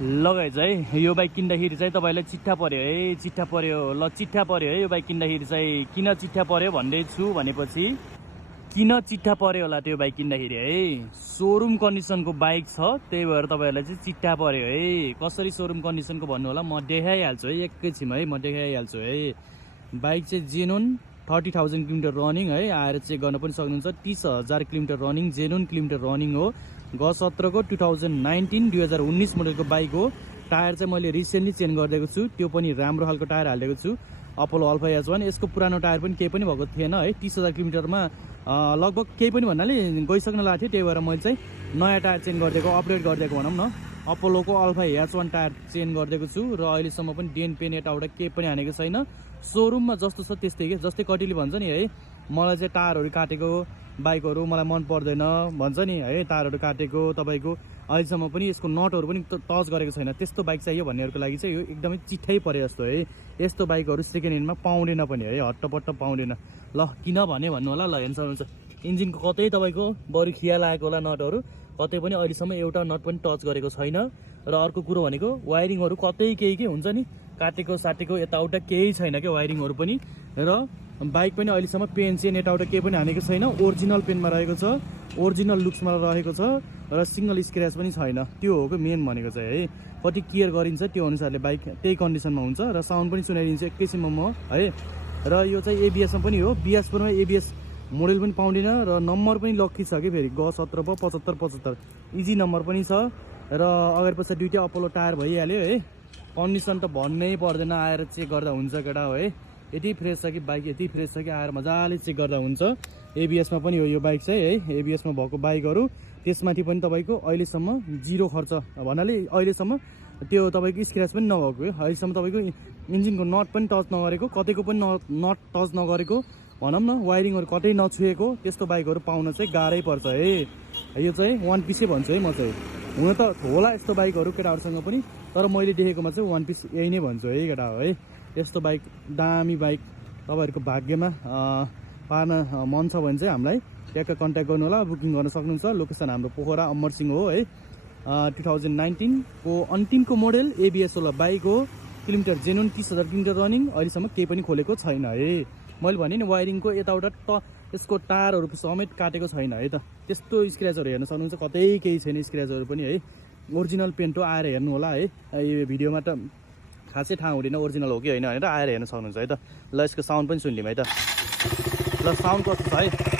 लगाएछ है। यो बाइक किन्दाखेरि चाहिँ तपाईँलाई चिट्ठा पर्यो है, चिट्ठा पर्यो ल, चिट्ठा पर्यो है। यो बाइक किन्दाखेरि चाहिँ किन चिट्ठा पर्यो भन्दैछु भनेपछि किन चिट्ठा पर्यो होला त्यो बाइक किन्दाखेरि है। सोरुम कन्डिसनको बाइक छ, त्यही भएर तपाईँहरूलाई चाहिँ चिट्ठा पर्यो है। कसरी सोरुम कन्डिसनको भन्नु होला, म देखाइहाल्छु है एकैछिनमा है, म देखाइहाल्छु है। बाइक चाहिँ जेनुन 30,000 किलोमिटर रनिङ है, आएर चेक गर्न पनि सक्नुहुन्छ। 30,000 kilometre running, genuine kilometre running हो। ग17 को 2019 मोडलको बाइक हो। टायर चाहिँ मैले रिसेन्टली चेन्ज गरिदिएको छु, त्यो पनि राम्रो खालको टायर हालिदिएको छु, अपोलो अल्फा एच1। यसको पुरानो टायर पनि केही पनि भएको थिएन है। 30,000 किलोमिटरमा लगभग केही पनि भन्नाले गइसक्न लागेको थियो, त्यही भएर मैले चाहिँ नयाँ टायर चेन्ज गरिदिएको, अपडेट गरिदिएको भनौँ न। अपोलोको अल्फा एच1 टायर चेन्ज गरिदिएको छु र अहिलेसम्म पनि डेन पेन यताउता केही पनि हानेको छैन। सोरुममा जस्तो छ त्यस्तै के, जस्तै कतिले भन्छ नि है, मलाई चाहिँ टायरहरू काटेको बाइकहरू मलाई मन पर्दैन भन्छ नि है। टायरहरू काटेको तपाईँको अहिलेसम्म पनि यसको नटहरू पनि टच गरेको छैन, त्यस्तो बाइक चाहियो भन्नेहरूको लागि चाहिँ यो एकदमै चिट्ठै परे जस्तो है। यस्तो बाइकहरू सेकेन्ड ह्यान्डमा पाउँदैन पनि है, हट्टपट्ट पाउँदैन। ल किन भने भन्नु होला, ल हेर्न सक्नुहुन्छ इन्जिनको कतै तपाईँको बढी खिया लागेको होला, नटहरू कतै पनि अहिलेसम्म एउटा नट पनि टच गरेको छैन। र अर्को कुरो भनेको वायरिङहरू कतै केही के हुन्छ नि, काटेको साटेको यताउता केही छैन क्या वायरिङहरू पनि। र बाइक पनि अहिलेसम्म पेन चेन यताउता केही पनि हानेको छैन, ओरिजिनल पेनमा रहेको छ, ओरिजिनल लुक्समा रहेको छ र सिङ्गल स्क्र्याच पनि छैन। त्यो हो कि मेन भनेको चाहिँ है। कति केयर गरिन्छ त्यो अनुसारले बाइक त्यही कन्डिसनमा हुन्छ। र साउन्ड पनि सुनाइदिन्छु एकैछिनमा म है। र यो चाहिँ एबिएसमा पनि हो, बिएसमा एबिएस मोडल पनि पाउँदैन र नम्बर पनि लक्की छ कि फेरि ग17 75 इजी नम्बर पनि छ। र अगाडि पछाडि दुइटै अपोलो टायर भइहाल्यो है। कन्डिसन त भन्नै पर्दैन, आएर चेक गर्दा हुन्छ केटा हो है। यति फ्रेस छ कि बाइक, यति फ्रेस छ कि आएर मजाले चेक गर्दा हुन्छ। एबिएसमा पनि हो यो बाइक चाहिँ है, एबिएसमा भएको बाइकहरू। त्यसमाथि पनि तपाईँको अहिलेसम्म जिरो खर्च भन्नाले अहिलेसम्म त्यो तपाईँको स्क्र्याच पनि नभएको है। अहिलेसम्म तपाईँको इन्जिनको नट पनि टच नगरेको, कतैको पनि नट टच नगरेको भनौँ न, वायरिङहरू कतै नछुएको त्यस्तो बाइकहरू पाउन चाहिँ गाह्रै पर्छ है। यो चाहिँ वान पिसै भन्छु है म चाहिँ। हुन त होला यस्तो बाइकहरू केटाहरूसँग पनि, तर मैले देखेकोमा चाहिँ वान पिस यही नै भन्छु है केटा हो है। यस्तो बाइक दामी बाइक तपाईँहरूको भाग्यमा पार्न मन छ भने चाहिँ हामीलाई ट्याक्क कन्ट्याक्ट गर्नु होला, बुकिङ गर्न सक्नुहुन्छ। लोकेसन हाम्रो पोखरा अमरसिंह हो है। 2019 को अन्तिमको मोडल एबिएस वाला बाइक हो। किलोमिटर जेनुन 30,000 किलोमिटर रनिङ, अहिलेसम्म केही पनि खोलेको छैन है। मैले भने नि वायरिङको यताउता यसको टायरहरू समेत काटेको छैन है त। त्यस्तो स्क्र्याचहरू हेर्न सक्नुहुन्छ, कतै केही छैन स्क्र्याचहरू पनि है। ओरिजिनल पेन्ट हो, आएर हेर्नु होला है। यो भिडियोमा त खासै थाहा हुँदैन ओरिजिनल हो कि होइन भनेर, आएर हेर्न सक्नुहुन्छ है त। ल यसको साउन्ड पनि सुनिदिउँ है त। ल साउन्ड कस्तो छ है।